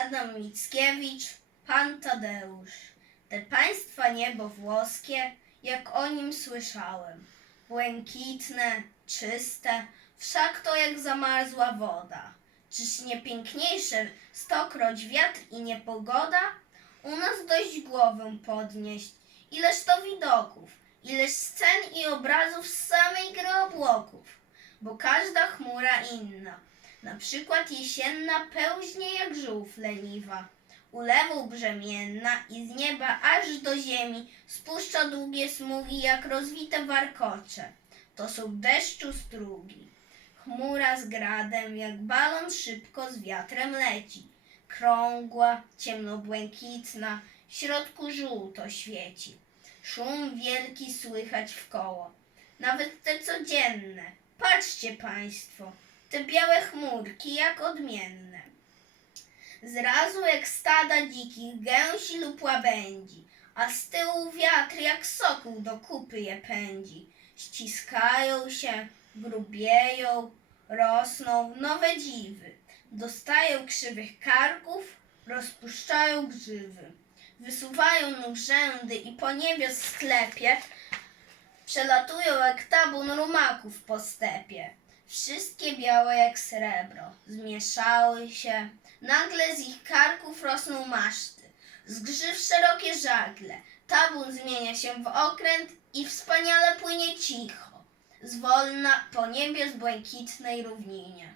Adam Mickiewicz, Pan Tadeusz. Te państwa niebo włoskie, jak o nim słyszałem. Błękitne, czyste, wszak to jak zamarzła woda. Czyż nie piękniejsze stokroć wiatr i niepogoda? U nas dość głowę podnieść. Ileż to widoków, ileż scen i obrazów z samej gry obłoków, bo każda chmura inna. Na przykład jesienna pełźnie jak żółw leniwa, ulewą brzemienna i z nieba aż do ziemi spuszcza długie smugi jak rozwite warkocze. To są deszczu strugi. Chmura z gradem jak balon szybko z wiatrem leci. Krągła, ciemnobłękitna, w środku żółto świeci. Szum wielki słychać w koło. Nawet te codzienne. Patrzcie państwo, te białe chmurki jak odmienne. Zrazu jak stada dzikich gęsi lub łabędzi, a z tyłu wiatr jak sokół do kupy je pędzi. Ściskają się, grubieją, rosną nowe dziwy. Dostają krzywych karków, rozpuszczają grzywy. Wysuwają nóg rzędy i po niebie sklepie przelatują jak tabun rumaków po stepie. Wszystkie białe jak srebro, zmieszały się, nagle z ich karków rosną maszty, z grzyw szerokie żagle, tabun zmienia się w okręt i wspaniale płynie cicho, zwolna po niebie z błękitnej równinie.